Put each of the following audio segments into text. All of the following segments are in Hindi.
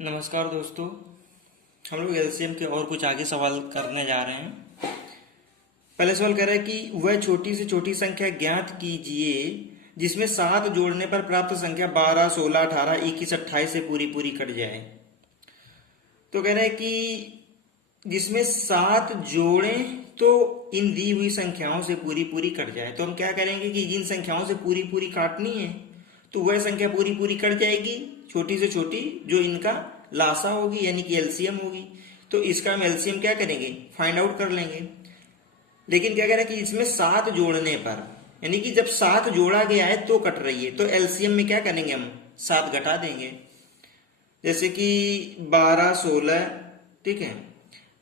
नमस्कार दोस्तों। हम लोग एलसीएम के और कुछ आगे सवाल करने जा रहे हैं। पहले सवाल कह रहा है कि वह छोटी से छोटी संख्या ज्ञात कीजिए जिसमें 7 जोड़ने पर प्राप्त संख्या 12, 16, 18, 21, 28 से पूरी पूरी कट जाए। तो कह रहा है कि जिसमें 7 जोड़ें तो इन दी हुई संख्याओं से पूरी पूरी कट जाए। तो हम क्या करेंगे कि जिन संख्याओं से पूरी पूरी काटनी है तो वह संख्या पूरी पूरी कट जाएगी, छोटी से छोटी जो इनका लासा होगी यानी कि एलसीएम होगी। तो इसका हम एलसीएम क्या करेंगे, फाइंड आउट कर लेंगे। लेकिन क्या कह रहा है कि इसमें 7 जोड़ने पर यानी कि जब 7 जोड़ा गया है तो कट रही है, तो एलसीएम में क्या करेंगे, हम 7 घटा देंगे। जैसे कि 12, 16, ठीक है,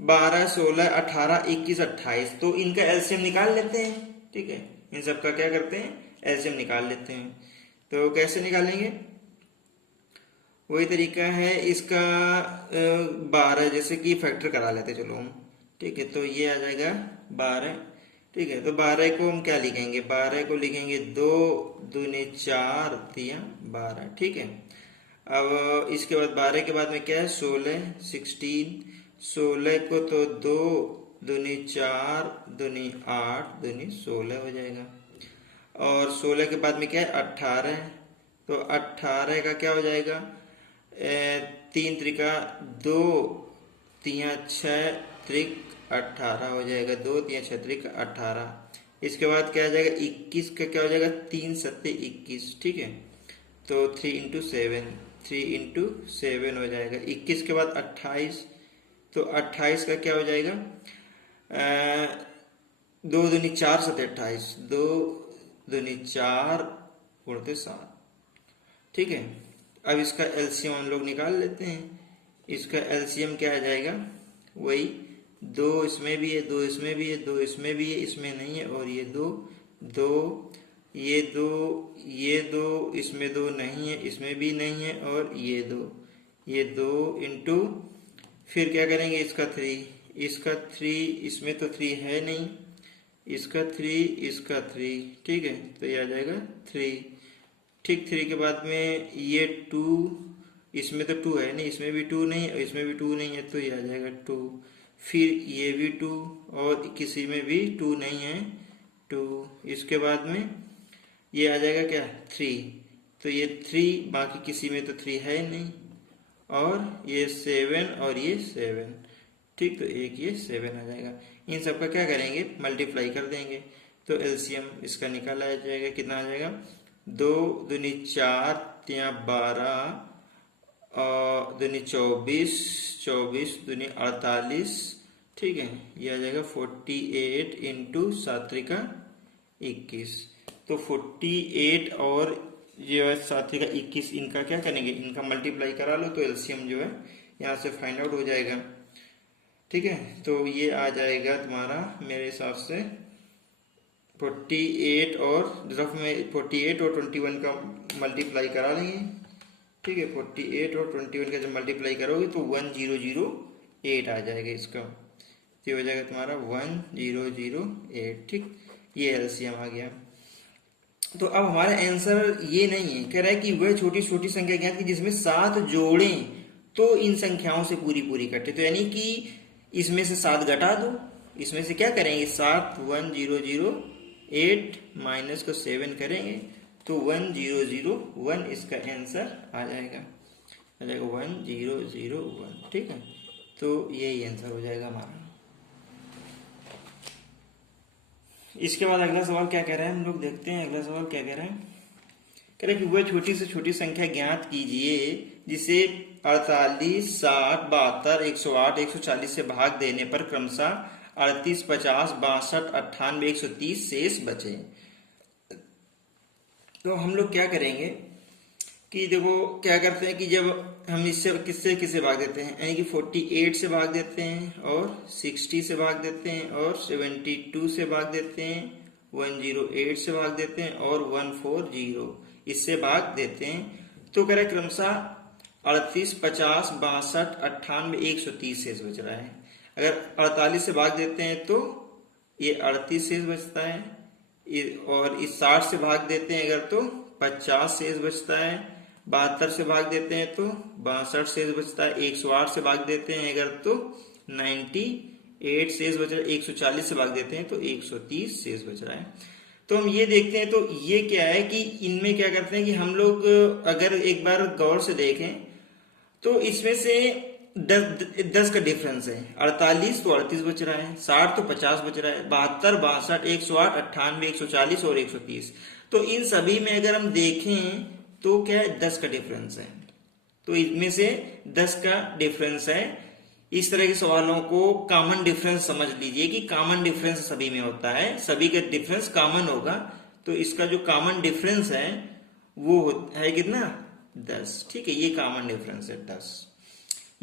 12, 16, 18, 21, 28, तो इनका एलसीएम निकाल लेते हैं। ठीक है, इन सब का क्या करते हैं, एलसीएम निकाल लेते हैं। तो कैसे निकालेंगे, वही तरीका है इसका। 12 जैसे कि फैक्टर करा लेते चलो हम। ठीक है, तो ये आ जाएगा 12। ठीक है, तो 12 को हम क्या लिखेंगे, 12 को लिखेंगे 2 दूनी 4 3 12। ठीक है, अब इसके बाद 12 के बाद में क्या है, 16, 16 को तो 2 दूनी 4 दूनी 8 दूनी 16 हो जाएगा। और 16 के बाद में क्या है, 18, तो 18 का क्या हो जाएगा, 3 त्रिका 2 3 6 त्रिक 18 हो जाएगा, 2 3 6 त्रिक 18। इसके बाद क्या आ जाएगा, 21 का क्या हो जाएगा, 3 सत्ते 21। ठीक है, तो 3 इंटू 7, 3 इंटू 7 हो जाएगा। 21 के बाद 28, तो 28 का क्या हो जाएगा, 2 दूनी 4 सत्ते 28, 2 दूनी 4 गुणते 7। ठीक है, अब इसका एलसीएम हम लोग निकाल लेते हैं। इसका एलसीएम क्या आ जाएगा, वही 2 इसमें भी है, 2 इसमें भी है, 2 इसमें भी है, इसमें नहीं है, और ये 2 2 ये 2 ये 2 इसमें 2 नहीं है, इसमें भी नहीं है, और ये 2 इंटू फिर क्या करेंगे, इसका 3, इसका 3, इसमें तो 3 है नहीं, इसका 3, इसका 3। ठीक है, तो ये आ जाएगा 3। ठीक, 3 के बाद में ये 2, इसमें तो 2 है नहीं, इसमें भी 2 नहीं है, इसमें भी 2 नहीं है, तो ये आ जाएगा 2। फिर ये भी 2 और किसी में भी 2 नहीं है, 2। इसके बाद में ये आ जाएगा क्या, 3, तो ये 3, बाकी किसी में तो 3 है नहीं, और ये 7 और ये 7। ठीक, तो एक ये 7 आ जाएगा। इन सब का क्या करेंगे, मल्टीप्लाई कर देंगे, तो एलसीएम इसका निकाला जाएगा। कितना आ जाएगा, 2 दूनी 4 3 12 दूनी 24, 24 दूनी 48। ठीक है, ये आ जाएगा 48 इंटू 7 त्रिका 21। तो 48 और जो है 7 त्रिका 21, इनका क्या करेंगे, इनका मल्टीप्लाई करा लो, तो एलसीएम जो है यहाँ से फाइंड आउट हो जाएगा। ठीक है, तो ये आ जाएगा तुम्हारा मेरे हिसाब से 48, और रफ में 48 और 21 का मल्टीप्लाई करा लेंगे। ठीक है, 48 और 21 का जब मल्टीप्लाई करोगे तो 1008 आ जाएगा इसका, तो हो जाएगा तुम्हारा 1008। ठीक, ये एलसीएम आ गया। तो अब हमारा आंसर ये नहीं है, कह रहा है कि वह छोटी छोटी संख्या ज्ञात की जिसमें 7 जोड़ें तो इन संख्याओं से पूरी पूरी कटे। तो यानी कि इसमें से 7 घटा दो, इसमें से क्या करेंगे, 7 1008 माइनस को 7 करेंगे तो 1001 इसका आंसर आ जाएगा, 1001। ठीक है, तो यही आंसर हो जाएगा हमारा। इसके बाद अगला सवाल क्या कह रहा है, हम लोग देखते हैं अगला सवाल क्या कह रहा है। कह रहे हैं कि वह छोटी से छोटी संख्या ज्ञात कीजिए जिसे 48, 60, 72, 108, 140 से भाग देने पर क्रमशः 38, 50, 62, 98, 130 शेष बचे। तो हम लोग क्या करेंगे कि देखो क्या करते हैं कि जब हम इससे किससे किससे भाग देते हैं, यानी कि 48 से भाग देते हैं, और 60 से भाग देते हैं, और 72 से भाग देते हैं, 108 से भाग देते हैं, और 140 इससे भाग देते हैं। तो कह रहे क्रमशः 38, 50, 62, 98, 130 शेष बच रहा है। अगर 48 से भाग देते हैं तो ये 38 शेष बचता है, और इस 60 से भाग देते हैं अगर तो 50 शेष बचता है, 72 से भाग देते हैं तो 62 शेष बचता है, 108 से भाग देते हैं अगर तो 98 शेष बच रहा है, 140 से भाग देते हैं तो 130 शेष बच रहा है। तो हम ये देखते हैं, तो ये क्या है कि इनमें क्या करते हैं कि हम लोग अगर एक बार गौर से देखें तो इसमें से 10 का डिफरेंस है। 48 तो 38 बच रहा है, 60 तो 50 बच रहा है, 72, 62, 108, 98, 140 और 130। तो इन सभी में अगर हम देखें तो क्या है, 10 का डिफरेंस है। तो इसमें से 10 का डिफरेंस है। इस तरह के सवालों को कॉमन डिफरेंस समझ लीजिए कि कॉमन डिफरेंस सभी में होता है, सभी का डिफरेंस कॉमन होगा। तो इसका जो कॉमन डिफरेंस है वो है कितना, 10। ठीक है, ये कॉमन डिफरेंस है 10।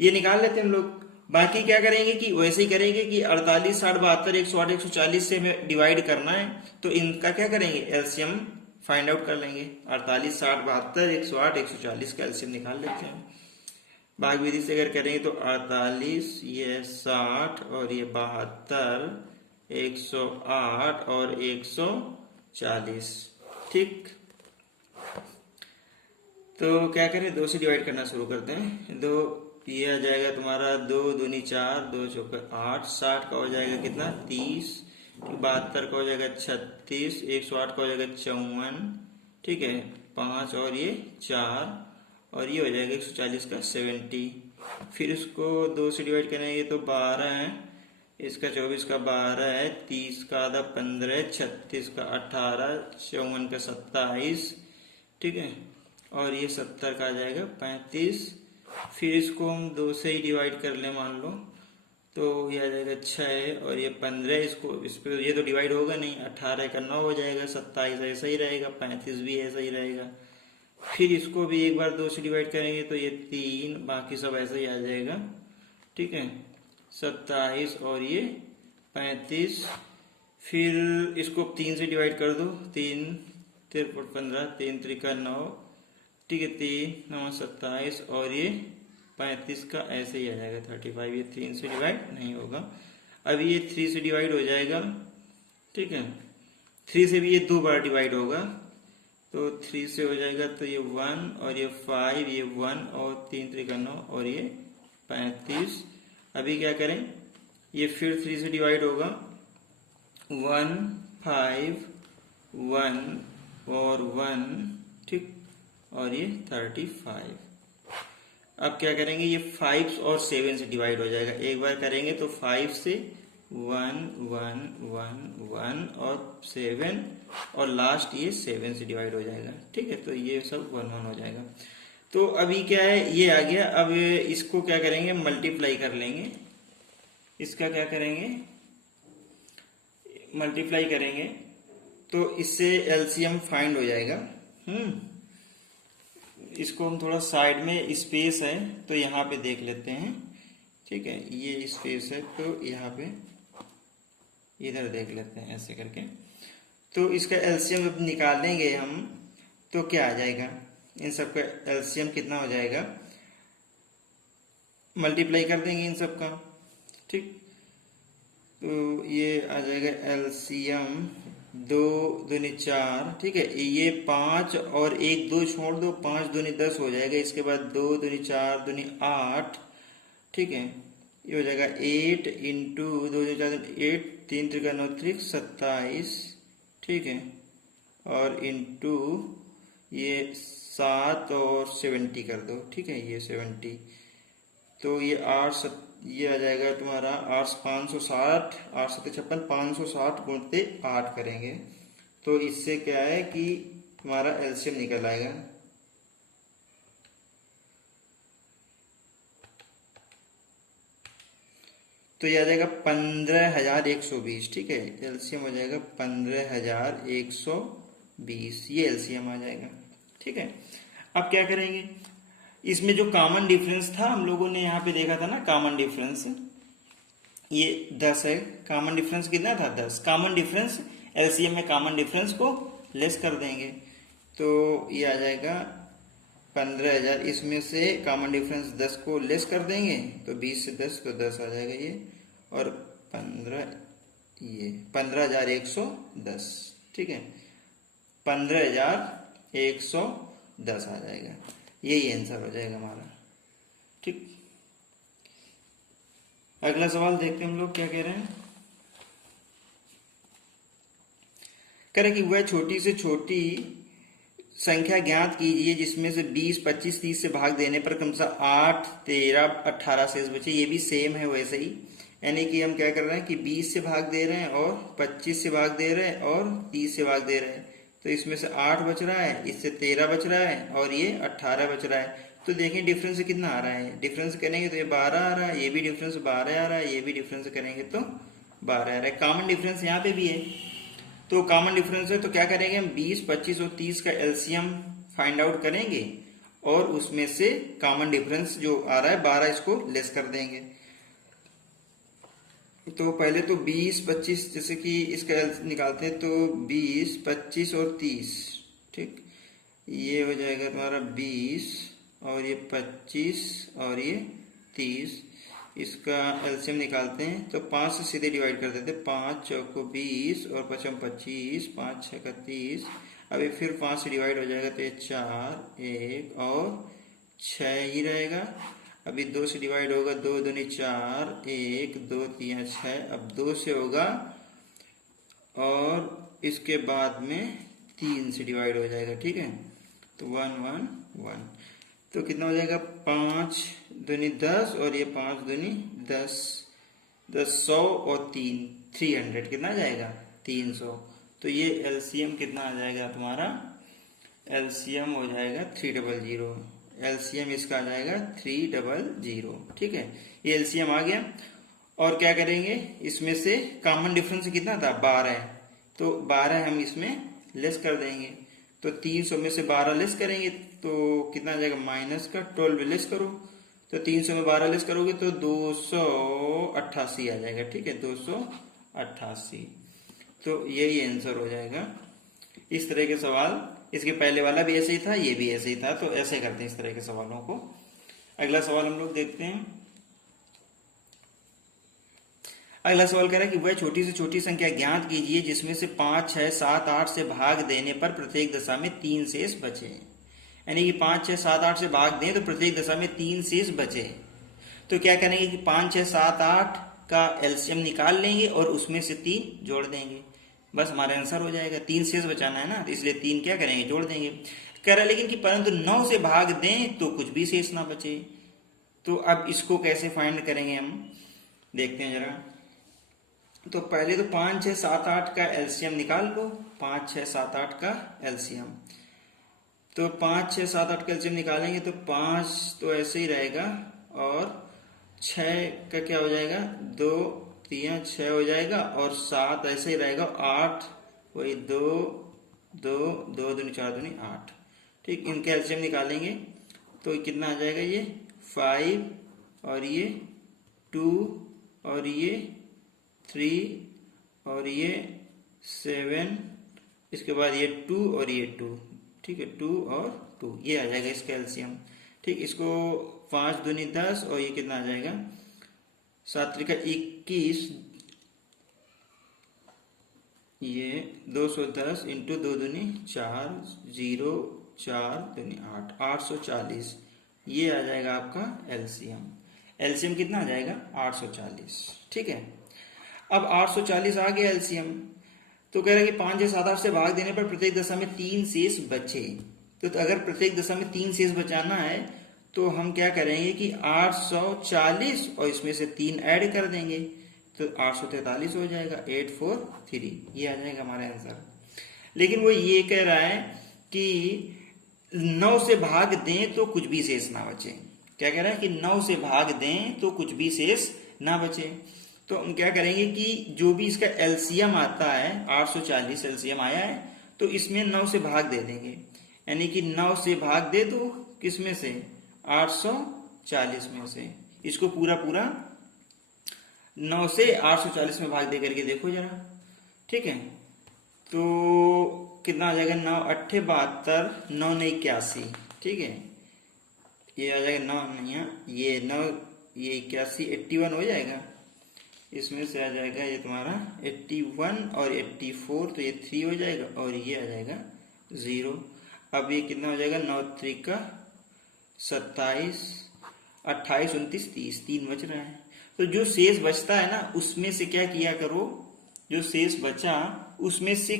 ये निकाल लेते हैं हम लोग। बाकी क्या करेंगे कि वैसे ही करेंगे कि 48, 60, 72, 108, 140 से हमें डिवाइड करना है। तो इनका क्या करेंगे, एलसीएम फाइंड आउट कर लेंगे। 48, 60, 72, 108, 140 का एलसीएम निकाल लेते हैं। भाग विधि से अगर करेंगे तो 48, ये 60 और ये 72, 108 और 140। ठीक, तो क्या करें, 2 से डिवाइड करना शुरू करते हैं। 2, ये आ जाएगा तुम्हारा 2 दूनी 4, 2 चौके 8, 60 का हो जाएगा कितना, 30, 72 का हो जाएगा 36, 108 का हो जाएगा 54, ठीक है 5 और ये 4 और ये हो जाएगा 140 का 70। फिर इसको 2 से डिवाइड करेंगे तो 12 है, इसका 24 का 12 है, 30 का आधा 15, 36 का 18, 54 का 27, ठीक है और ये 70 का आ जाएगा 35। फिर इसको हम 2 से ही डिवाइड कर ले मान लो तो ये आ जाएगा 6 और ये 15, इसको इस पे ये तो डिवाइड होगा नहीं, 18 का 9 हो जाएगा, 27 ऐसा ही रहेगा, 35 भी ऐसा ही रहेगा। फिर इसको भी एक बार 2 से डिवाइड करेंगे तो ये 3, बाकी सब ऐसा ही आ जाएगा, ठीक है 27 और ये 35। फिर इसको 3 से डिवाइड कर दो, 3 3 15, 3 3 9, ठीक है 3 9 27 और ये 35 का ऐसे ही आ जाएगा 35। ये 3 से डिवाइड नहीं होगा, अभी ये 3 से डिवाइड हो जाएगा, ठीक है 3 से भी ये 2 बार डिवाइड होगा तो 3 से हो जाएगा तो ये 1 और ये 5, ये 1 और 3 3 का 9 और ये 35। अभी क्या करें, ये फिर 3 से डिवाइड होगा, 1 5 1 और 1, ठीक और ये 35। अब क्या करेंगे, ये 5 और 7 से डिवाइड हो जाएगा। एक बार करेंगे तो 5 से 1 1 1 1 और 7 और लास्ट ये 7 से डिवाइड हो जाएगा, ठीक है तो ये सब 1 1 हो जाएगा। तो अभी क्या है, ये आ गया। अब इसको क्या करेंगे, मल्टीप्लाई कर लेंगे। इसका क्या करेंगे, मल्टीप्लाई करेंगे तो इससे एलसीएम फाइंड हो जाएगा। इसको हम थोड़ा साइड में स्पेस है तो यहाँ पे देख लेते हैं, ठीक है ये स्पेस है तो यहाँ पे इधर देख लेते हैं ऐसे करके। तो इसका एलसीएम निकालेंगे हम तो क्या आ जाएगा, इन सब का एलसीएम कितना हो जाएगा, मल्टीप्लाई कर देंगे इन सब का, ठीक तो ये आ जाएगा एलसीएम 2 दूनी 4, ठीक है ये 5 और 1 2 छोड़ दो, 5 दूनी 10 हो जाएगा। इसके बाद 2 दूनी 4 दूनी 8, ठीक है ये हो जाएगा 8 इंटू 2 4 8, 3 3 9 3 27, ठीक है और इंटू ये 7 और 70 कर दो, ठीक है ये 70। तो ये 8 ये आ जाएगा तुम्हारा 8 560, 8 7 56, 560 गुणते 8 करेंगे तो इससे क्या है कि तुम्हारा एलसीएम निकल आएगा। तो ये आ जाएगा 15,120, ठीक है एलसीएम हो जाएगा 15,120, ये एलसीएम आ जाएगा, ठीक है। अब क्या करेंगे, इसमें जो कॉमन डिफरेंस था हम लोगों ने यहाँ पे देखा था ना, कॉमन डिफरेंस ये 10 है। कॉमन डिफरेंस कितना था, 10। कॉमन डिफरेंस एलसीएम में कॉमन डिफरेंस को लेस कर देंगे तो ये आ जाएगा 15,000। इसमें से कॉमन डिफरेंस 10 को लेस कर देंगे तो 20 से 10 तो 10 आ जाएगा ये, और 15,110, ठीक है 15,110 आ जाएगा। यही आंसर हो जाएगा हमारा। ठीक, अगला सवाल देखते हैं हम लोग क्या कह रहे हैं। कह रहे कि वह छोटी से छोटी संख्या ज्ञात कीजिए जिसमें से 20, 25, 30 से भाग देने पर क्रमशः 8, 13, 18 शेष बचे। ये भी सेम है वैसे ही, यानी कि हम क्या कर रहे हैं कि 20 से भाग दे रहे हैं और 25 से भाग दे रहे हैं और 30 से भाग दे रहे हैं। तो इसमें से 8 बच रहा है, इससे 13 बच रहा है और ये 18 बच रहा है। तो देखें डिफरेंस कितना आ रहा है, डिफरेंस करेंगे तो ये 12 आ रहा है, ये भी डिफरेंस 12 आ रहा है, ये भी डिफरेंस करेंगे तो 12 आ रहा है। कॉमन डिफरेंस यहाँ पे भी है, तो कॉमन डिफरेंस है तो क्या करेंगे हम 20, 25 और 30 का एलसीएम फाइंड आउट करेंगे और उसमें से कॉमन डिफरेंस जो आ रहा है 12 इसको लेस कर देंगे। तो पहले तो 20, 25 जैसे कि इसका निकालते हैं तो 20, 25 और 30, ठीक, ये हो जाएगा तुम्हारा 20 और ये 25 और ये 30। इसका एलसीएम निकालते हैं तो 5 से सीधे डिवाइड कर देते हैं, 5 चौको 20 और 5 25, 5 6 का 30। अभी फिर 5 से डिवाइड हो जाएगा तो ये 4, 1 और 6 ही रहेगा। अभी 2 से डिवाइड होगा, 2 दूनी 4, 1 2 3 6। अब 2 से होगा और इसके बाद में 3 से डिवाइड हो जाएगा, ठीक है, तो 1 1 1। तो कितना हो जाएगा 5 दूनी 10 और ये 5 दूनी 10, 10 100 और 3 300 कितना आ जाएगा 300। तो ये एलसीएम कितना आ जाएगा तुम्हारा, एलसीएम हो जाएगा 300, एलसीएम इसका आ जाएगा 300, ठीक है, ये एलसीएम आ गया। और क्या करेंगे, इसमें से कॉमन डिफरेंस कितना था 12, तो 12 हम इसमें लेस कर देंगे। तो 300 में से 12 लेस करेंगे तो कितना आ जाएगा माइनस का 12 लेस करो, तो 300 में 12 लेस करोगे तो 288 आ जाएगा, ठीक है, 288। तो यही आंसर हो जाएगा। इस तरह के सवाल, इसके पहले वाला भी ऐसे ही था, ये भी ऐसे ही था, तो ऐसे करते हैं इस तरह के सवालों को। अगला सवाल हम लोग देखते हैं। अगला सवाल कह रहा है कि वह छोटी से छोटी संख्या ज्ञात कीजिए जिसमें से 5, 6, 7, 8 से भाग देने पर प्रत्येक दशा में 3 शेष बचे। यानी कि 5, 6, 7, 8 से भाग दें तो प्रत्येक दशा में 3 शेष बचे। तो क्या करेंगे कि 5, 6, 7, 8 का एलसीएम निकाल लेंगे और उसमें से 3 जोड़ देंगे, बस हमारा आंसर हो जाएगा। 3 शेष बचाना है ना, तो इसलिए 3 क्या करेंगे जोड़ देंगे। कह रहा है लेकिन कि परंतु 9 से भाग दें तो कुछ भी शेष ना बचे। तो अब इसको कैसे फाइंड करेंगे हम, देखते हैं जरा। तो पहले तो 5, 6, 7, 8 का एलसीएम निकाल लो, 5, 6, 7, 8 का एलसीएम। तो 5, 6, 7, 8 का एलसीएम निकालेंगे तो 5 तो ऐसे ही रहेगा और 6 का क्या हो जाएगा 2 3 6 हो जाएगा और 7 ऐसे ही रहेगा, 8 वही 2 2 2 दूनी 4 दूनी 8, ठीक। इनके एलसीएम निकालेंगे तो कितना आ जाएगा, ये 5 और ये 2 और ये 3 और ये 7, इसके बाद ये 2 और ये 2, ठीक है, 2 और 2, ये आ जाएगा इसका एलसीएम, ठीक। इसको 5 दूनी 10 और ये कितना आ जाएगा 7 त्रिका 21, ये 210 इंटू 2 दूनी 4, 0 4 दूनी 8, 840, ये आ जाएगा आपका एलसीएम। एलसीएम कितना आ जाएगा 840, ठीक है। अब 840 आ गया एलसीएम, तो कह रहा है कि 5, 6, 7, 8 से भाग देने पर प्रत्येक दशा में 3 शेष बचे। तो अगर प्रत्येक दशा में 3 शेष बचाना है तो हम क्या करेंगे कि 840 और इसमें से 3 ऐड कर देंगे तो 843 हो जाएगा, 843, ये आ जाएगा हमारा आंसर। लेकिन वो ये कह रहा है कि 9 से भाग दें तो कुछ भी शेष ना बचे। क्या कह रहा है कि 9 से भाग दें तो कुछ भी शेष ना बचे। तो हम क्या करेंगे कि जो भी इसका एलसीएम आता है 840 एलसीएम आया है तो इसमें 9 से भाग दे देंगे, यानी कि 9 से भाग दे दो किसमें से 840 में से। इसको पूरा पूरा 9 से 840 में भाग दे करके देखो जरा, ठीक है। तो कितना आ जाएगा 9 8 72, 9 9 81, ठीक है, ये आ जाएगा 9 नहीं, ये 9 ये 81 81 हो जाएगा। इसमें से आ जाएगा ये तुम्हारा 81 और 84, तो ये 3 हो जाएगा और ये आ जाएगा 0। अब ये कितना हो जाएगा 9 3 का 27, 28, 29, 30, 3 बच रहा है। तो जो शेष बचता है ना उसमें से क्या किया करो, जो शेष बचा उसमें से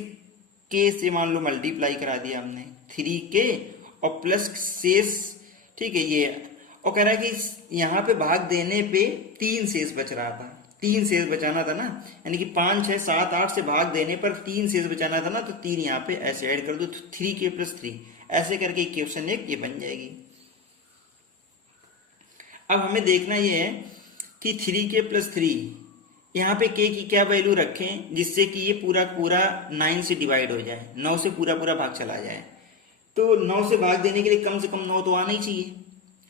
के से मान लो मल्टीप्लाई करा दिया हमने 3k और प्लस शेष, ठीक है ये, और कह रहा है कि यहाँ पे भाग देने पे 3 शेष बच रहा था, 3 शेष बचाना था ना, यानी कि 5, 6, 7, 8 से भाग देने पर 3 शेष बचाना था ना, तो 3 यहाँ पे ऐसे ऐड कर दो, तो 3k + 3 ऐसे करके इक्वेशन एक ये बन जाएगी। अब हमें देखना ये है कि 3k + 3 यहाँ पे k की क्या वैल्यू रखें जिससे कि ये पूरा पूरा 9 से डिवाइड हो जाए, 9 से पूरा पूरा भाग चला जाए। तो 9 से भाग देने के लिए कम से कम 9 तो आना ही चाहिए,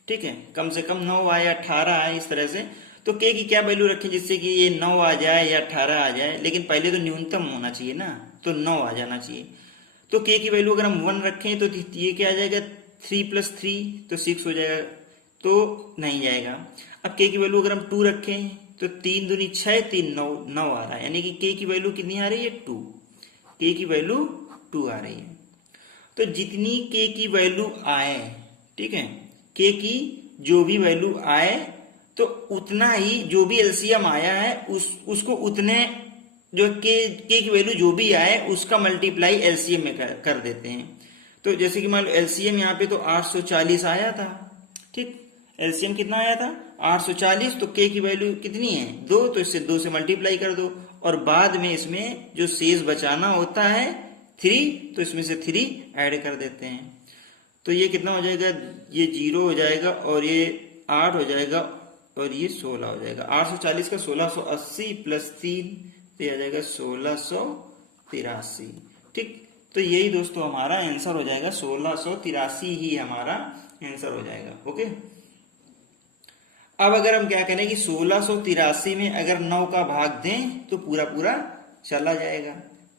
ठीक है, कम से कम 9 आए, 18 आए, इस तरह से। तो k की क्या वैल्यू रखें जिससे कि ये 9 आ जाए या 18 आ जाए, लेकिन पहले तो न्यूनतम होना चाहिए ना, तो 9 आ जाना चाहिए। तो k की वैल्यू अगर हम 1 रखें तो ये क्या आ जाएगा, 3 + 3 तो 6 हो जाएगा, तो नहीं जाएगा। अब k की वैल्यू अगर हम 2 रखें तो 3 दूनी 6, 3 9, 9 आ रहा है, यानी कि k की वैल्यू कितनी आ रही है, 2, k की वैल्यू 2 आ रही है। तो जितनी k की वैल्यू आए, ठीक है, k की जो भी वैल्यू आए तो उतना ही जो भी एलसीएम आया है उसको उतने जो k की वैल्यू जो भी आए उसका मल्टीप्लाई एलसीएम में कर देते हैं। तो जैसे कि मान लो एलसीएम यहाँ पे तो 840 आया था, ठीक, एलसीएम कितना आया था 840, तो k की वैल्यू कितनी है 2, तो इससे 2 से मल्टीप्लाई कर दो, और बाद में इसमें जो शेष बचाना होता है 3, तो इसमें से 3 ऐड कर देते हैं। तो ये कितना हो जाएगा, ये 0 हो जाएगा और ये 8 हो जाएगा और ये 16 हो जाएगा। 840 का 1680 + 3 तो ये आ जाएगा 1683, ठीक। तो यही दोस्तों हमारा आंसर हो जाएगा, 1683 ही हमारा आंसर हो जाएगा। ओके, अब अगर हम क्या करें कि 1683 में अगर 9 का भाग दें तो पूरा पूरा चला जाएगा,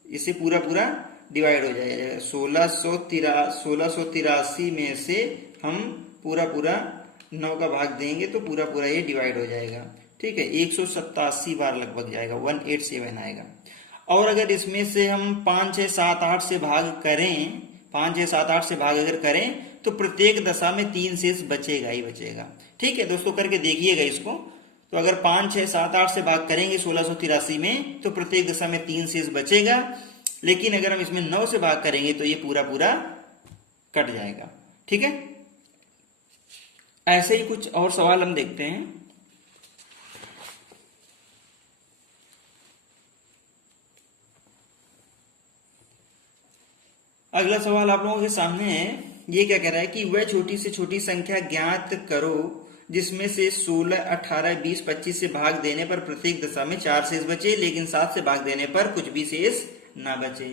इससे पूरा पूरा डिवाइड हो जाएगा। 1683 में से हम पूरा पूरा 9 का भाग देंगे तो पूरा पूरा ये डिवाइड हो जाएगा, ठीक है, 187 बार लगभग जाएगा, 187 आएगा। और अगर इसमें से हम 5, 6, 7, 8 से भाग करें, 5, 6, 7, 8 से भाग अगर करें तो प्रत्येक दशा में 3 शेष बचेगा ही बचेगा, ठीक है दोस्तों, करके देखिएगा इसको। तो अगर 5, 6, 7, 8 से भाग करेंगे 1683 में तो प्रत्येक दशा में 3 शेष बचेगा, लेकिन अगर हम इसमें 9 से भाग करेंगे तो ये पूरा पूरा कट जाएगा, ठीक है। ऐसे ही कुछ और सवाल हम देखते हैं। अगला सवाल आप लोगों के सामने है, ये क्या कह रहा है कि वह छोटी से छोटी संख्या ज्ञात करो जिसमें से 16, 18, 20, 25 से भाग देने पर प्रत्येक दशा में 4 शेष बचे, लेकिन 7 से भाग देने पर कुछ भी शेष ना बचे।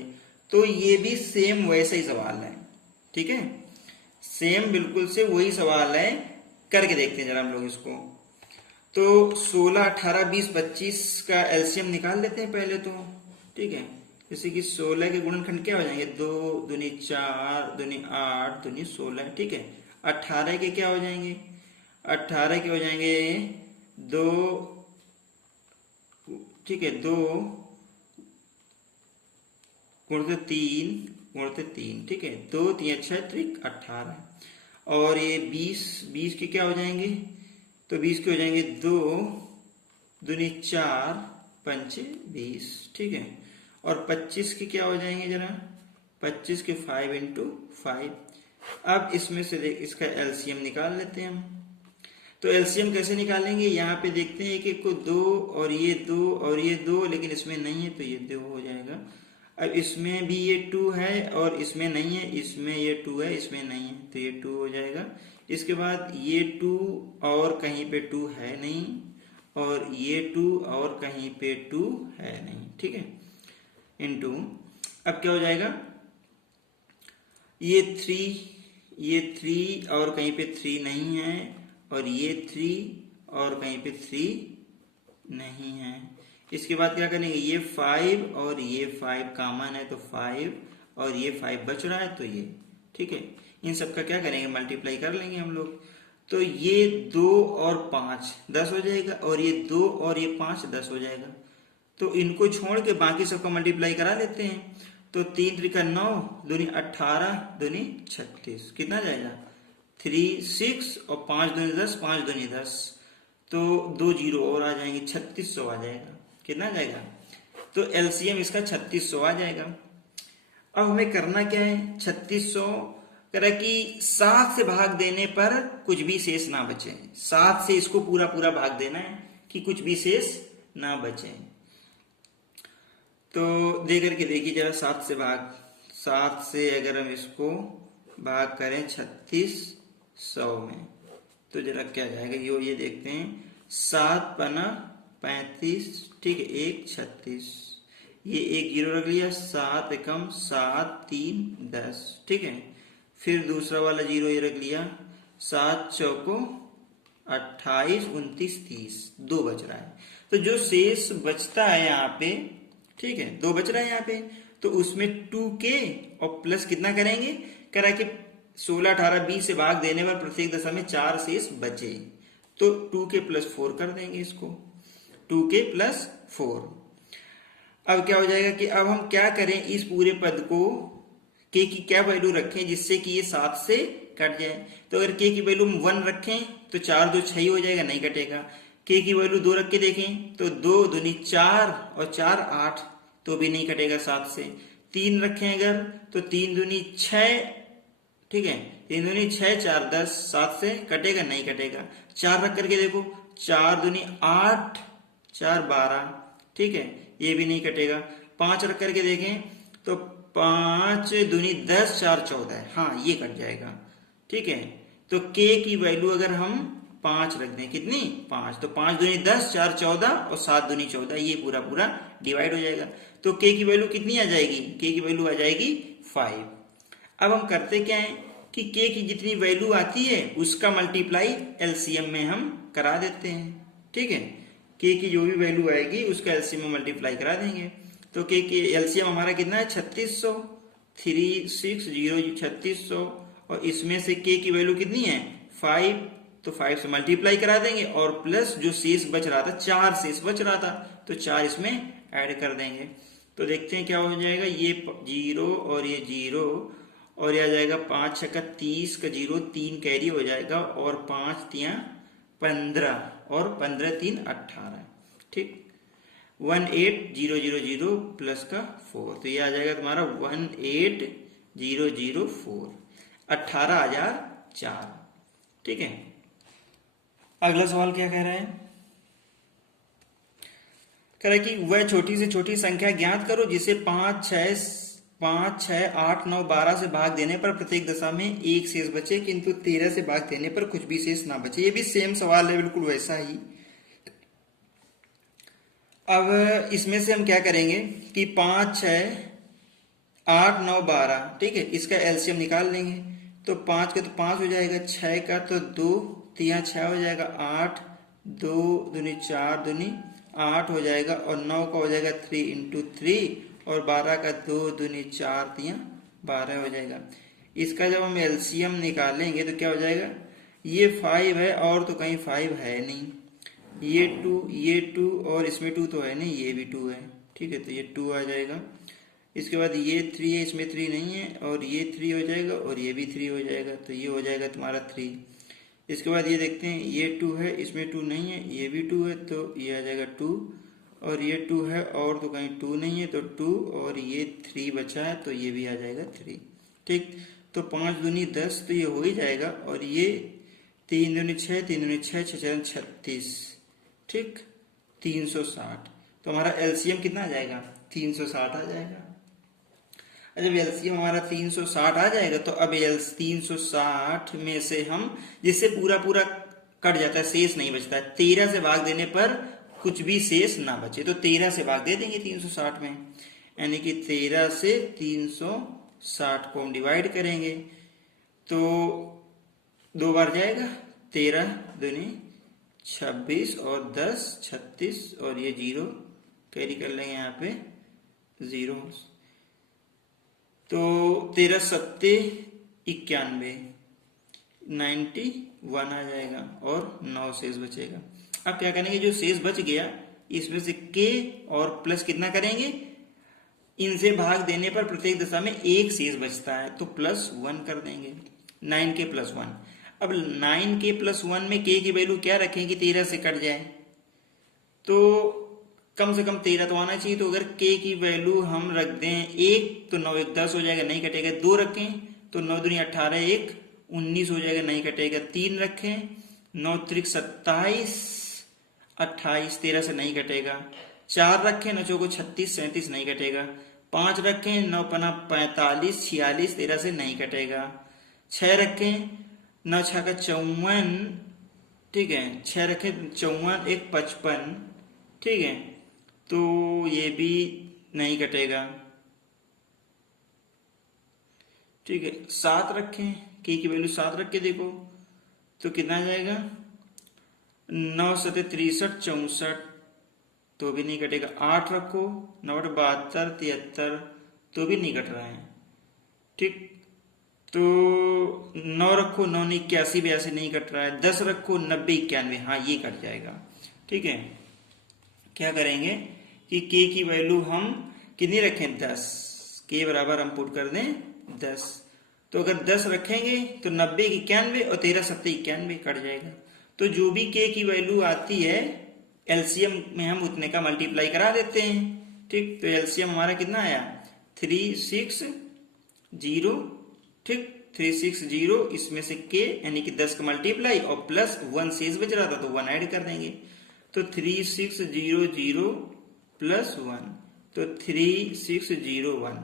तो ये भी सेम वैसा ही सवाल है, ठीक है, सेम बिल्कुल से वही सवाल है, करके देखते हैं जरा हम लोग इसको। तो 16, 18, 20, 25 का एलसीएम निकाल लेते हैं पहले तो, ठीक है। जैसे कि 16 के गुणनखंड क्या हो जाएंगे, 2 दूनी 4, दूनी 8, दूनी 16, ठीक है। 18 के क्या हो जाएंगे, 18 के हो जाएंगे 2, ठीक है, 2 गुणित 3 गुणित 3, ठीक है, 2 3 6 त्रिक 18। और ये 20 के क्या हो जाएंगे, तो 20 के हो जाएंगे 2 दूनी 4 पंचे 20, ठीक है। और 25 के क्या हो जाएंगे जरा, 25 के 5 × 5। अब इसमें से इसका एलसीएम निकाल लेते हैं हम। तो एलसीएम कैसे निकालेंगे, यहाँ पे देखते हैं कि को 2 और ये 2 और ये 2, लेकिन इसमें नहीं है तो ये 2 हो जाएगा। अब इसमें भी ये 2 है और इसमें नहीं है, इसमें ये 2 है, इसमें नहीं है, तो ये 2 हो जाएगा। इसके बाद ये 2 और कहीं पे 2 है नहीं, और ये 2 और कहीं पे 2 है नहीं, ठीक है, इनटू। अब क्या हो जाएगा, ये 3 और कहीं पे 3 नहीं है, और ये 3 और कहीं पे 3 नहीं है। इसके बाद क्या करेंगे, ये 5 और ये 5 कॉमन है तो 5, और ये 5 बच रहा है तो ये, ठीक है। इन सब का क्या करेंगे, मल्टीप्लाई कर लेंगे हम लोग। तो ये 2 और 5 10 हो जाएगा, और ये 2 और ये 5 10 हो जाएगा। तो इनको छोड़ के बाकी सबका मल्टीप्लाई करा लेते हैं। तो 3 × 9 दूनी 18 दूनी 36, कितना जाएगा 3 6 और 5 दूनी 10, 5 दूनी 10, तो 2 जीरो और आ जाएंगे, 3600 आ जाएगा। कितना आ जाएगा? तो एलसीएम इसका 3600 आ जाएगा। अब हमें करना क्या है? 3600 करा कि 7 से भाग देने पर कुछ भी शेष ना बचे। 7 से इसको पूरा पूरा भाग देना है कि कुछ भी शेष ना बचे। तो दे करके देखिए जरा, 7 से अगर हम इसको भाग करें 3600 में तो जरा क्या जाएगा, ये देखते हैं। 7 पना 35, ठीक है, 1 36, ये 1 जीरो रख लिया, 7 एकम 7 3 10, ठीक है। फिर दूसरा वाला जीरो ये रख लिया, 7 चौको 28 29 30, 2 बच रहा है। तो जो शेष बचता है यहाँ पे, ठीक है, 2 बच रहा है यहाँ पे, तो उसमें 2k और प्लस कितना करेंगे, करा कि 16 18 20 से भाग देने पर प्रत्येक दशा में 4 शेष बचे, तो 2k प्लस 4 कर देंगे इसको, 2k प्लस 4। अब क्या हो जाएगा कि अब हम क्या करें, इस पूरे पद को k की क्या वैल्यू रखें जिससे कि ये 7 से कट जाए। तो अगर k की वैल्यू 1 रखें तो 4 2 6 हो जाएगा, नहीं कटेगा। k की वैल्यू 2 रख के देखें तो 2 दूनी 4 और 4 8, तो भी नहीं कटेगा 7 से। 3 रखें अगर तो 3 दूनी 6, ठीक है, 3 दूनी 6 4 10, 7 से कटेगा, नहीं कटेगा। 4 रख करके देखो, 4 दूनी 8 4 12, ठीक है, ये भी नहीं कटेगा। 5 रख करके देखें तो 5 दूनी 10 4 14, हाँ ये कट जाएगा, ठीक है। तो k की वैल्यू अगर हम 5 रख दें, कितनी 5, तो 5 दूनी 10 4 14 और 7 दूनी 14, ये पूरा पूरा डिवाइड हो जाएगा। तो k की वैल्यू कितनी आ जाएगी, k की वैल्यू आ जाएगी 5। अब हम करते क्या है कि k की जितनी वैल्यू आती है उसका मल्टीप्लाई एलसीएम में हम करा देते हैं, ठीक है। k की जो भी वैल्यू आएगी उसका एलसीएम में मल्टीप्लाई करा देंगे। तो k की एलसीएम हमारा कितना है 3600, 3 6 0 3600, और इसमें से k की वैल्यू कितनी है 5, तो 5 से मल्टीप्लाई करा देंगे और प्लस जो शेष बच रहा था, 4 शेष बच रहा था, तो 4 इसमें ऐड कर देंगे। तो देखते हैं क्या हो जाएगा, ये 0 और ये 0 और ये आ जाएगा 5 6 30 का 0, 3 कैरी हो जाएगा और 5 3 15 और 15 3 18, ठीक। 18000 प्लस का 4, तो ये आ जाएगा तुम्हारा 18004, 18,004, ठीक है। अगला सवाल क्या कह रहा है, कह रहा है कि वह छोटी से छोटी संख्या ज्ञात करो जिसे 5 6 8 9 12 से भाग देने पर प्रत्येक दशा में एक शेष बचे, किंतु 13 से भाग देने पर कुछ भी शेष ना बचे। ये भी सेम सवाल है, बिल्कुल वैसा ही। अब इसमें से हम क्या करेंगे कि 5 6 8 9 12, ठीक है, इसका एलसीएम निकाल लेंगे। तो 5 का तो 5 हो जाएगा, 6 का तो 2 3 6 हो जाएगा, 8 2 दूनी 4 दूनी 8 हो जाएगा, और 9 का हो जाएगा 3 इंटू 3, और 12 का 2 दूनी 4 3 12 हो जाएगा। इसका जब हम एलसीएम निकालेंगे तो क्या हो जाएगा, ये 5 है और तो कहीं 5 है नहीं, ये 2 और इसमें 2 तो है नहीं, ये भी 2 है, ठीक है, तो ये 2 आ जाएगा। इसके बाद ये 3 है, इसमें 3 नहीं है, और ये 3 हो जाएगा और ये भी 3 हो जाएगा, तो ये हो जाएगा तुम्हारा 3। इसके बाद ये देखते हैं, ये 2 है, इसमें 2 नहीं है, ये भी 2 है, तो ये आ जाएगा 2, और ये 2 है और तो कहीं 2 नहीं है, तो 2, और ये 3 बचा है, तो ये भी आ जाएगा 3, ठीक। तो 5 दूनी 10, तो ये हो ही जाएगा, और ये 3 दूनी 6 3 दूनी 6 6 36, ठीक, 360। तो हमारा एलसीएम कितना आ जाएगा, 360 आ जाएगा। जब एलसीएम हमारा 360 आ जाएगा तो अब 360 में से हम, जिससे पूरा पूरा कट जाता है, शेष नहीं बचता है, 13 से भाग देने पर कुछ भी शेष ना बचे, तो 13 से भाग दे देंगे 360 में, यानी कि 13 से 360 को हम डिवाइड करेंगे तो 2 बार जाएगा, 13 दूनी 26 और 10 36, और ये 0 कैरी कर लेंगे यहाँ पे 0, तो 13 सत्ते 91 91 आ जाएगा और 9 शेष बचेगा। अब क्या करेंगे, जो शेष बच गया इसमें से k और प्लस कितना करेंगे, इनसे भाग देने पर प्रत्येक दशा में एक शेष बचता है, तो +1 कर देंगे, 9k + 1। अब 9k + 1 में k की वैल्यू क्या रखें कि 13 से कट जाए, तो कम से कम 13 तो आना चाहिए। तो अगर k की वैल्यू हम रख दें 1 तो 9 1 10 हो जाएगा, नहीं कटेगा। 2 रखें तो 9 दूनी 18, 1 19 हो जाएगा, नहीं कटेगा। 3 रखें 9 त्रिक 27, 28 13 से नहीं कटेगा। 4 रखें 9 चौको 36, 37 नहीं कटेगा। 5 रखें 9 पना 45, 46 13 से नहीं कटेगा। 6 रखें 9 6 का 54, ठीक है। 6 रखें 54 1 55, ठीक है, तो ये भी नहीं कटेगा, ठीक है। 7 रखें, के की वैल्यू 7 रख के देखो तो कितना आ जाएगा, 9 7 63 64, तो भी नहीं कटेगा। 8 रखो 9 72 73, तो भी नहीं कट रहा है, ठीक। तो 9 रखो 9 81 82, नहीं कट रहा है। 10 रखो 90 91, हाँ ये कट जाएगा, ठीक है। क्या करेंगे कि k की वैल्यू हम कितनी रखें, 10, k बराबर हम पुट कर दें 10। तो अगर 10 रखेंगे तो 90 91 और 13 7 91 कट जाएगा। तो जो भी k की वैल्यू आती है एलसीएम में हम उतने का मल्टीप्लाई करा देते हैं, ठीक। तो एलसीएम हमारा कितना आया, 360, ठीक, 360, इसमें से k यानी कि 10 का मल्टीप्लाई और प्लस 1 शेष बच रहा था तो 1 ऐड कर देंगे। तो 3600 प्लस 1, तो 3601,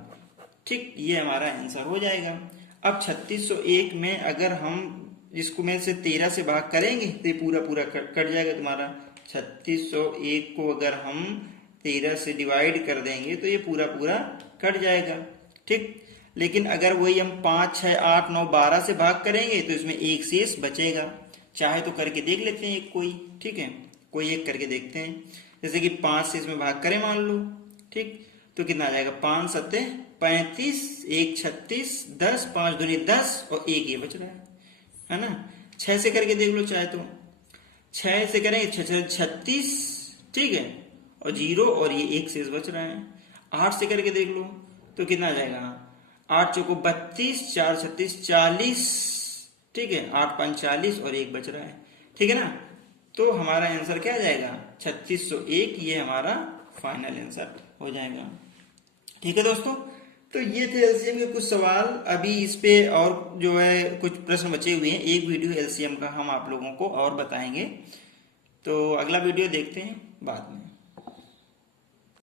ठीक, ये हमारा आंसर हो जाएगा। अब 3601 में अगर हम इसको में से 13 से भाग करेंगे तो ये पूरा पूरा कट जाएगा तुम्हारा। 3601 को अगर हम 13 से डिवाइड कर देंगे तो ये पूरा पूरा कट जाएगा, ठीक। लेकिन अगर वही हम 5 6 8 9 12 से भाग करेंगे तो इसमें एक शेष बचेगा। चाहे तो करके देख लेते हैं एक कोई, ठीक है, कोई एक करके देखते हैं। जैसे कि 5 से इसमें भाग करें मान लो, ठीक, तो कितना आ जाएगा, 5 7 35, 1 36, 10 5 दूनी 10 और 1 ये बच रहा है ना। 6 से करके देख लो चाहे तो, 6 से करेंगे 6 36, ठीक है, और 0 और ये 1 शेष बच रहा है। 8 से करके देख लो तो कितना आ जाएगा, 8 चौको 32, 4 36 40, ठीक है, 8 5 40 और 1 बच रहा है, ठीक है ना। तो हमारा आंसर क्या आ जाएगा, 3601, ये हमारा फाइनल आंसर हो जाएगा, ठीक है दोस्तों। तो ये थे एलसीएम के कुछ सवाल। अभी इस पे और जो है कुछ प्रश्न बचे हुए हैं, एक वीडियो एलसीएम का हम आप लोगों को और बताएंगे। तो अगला वीडियो देखते हैं बाद में।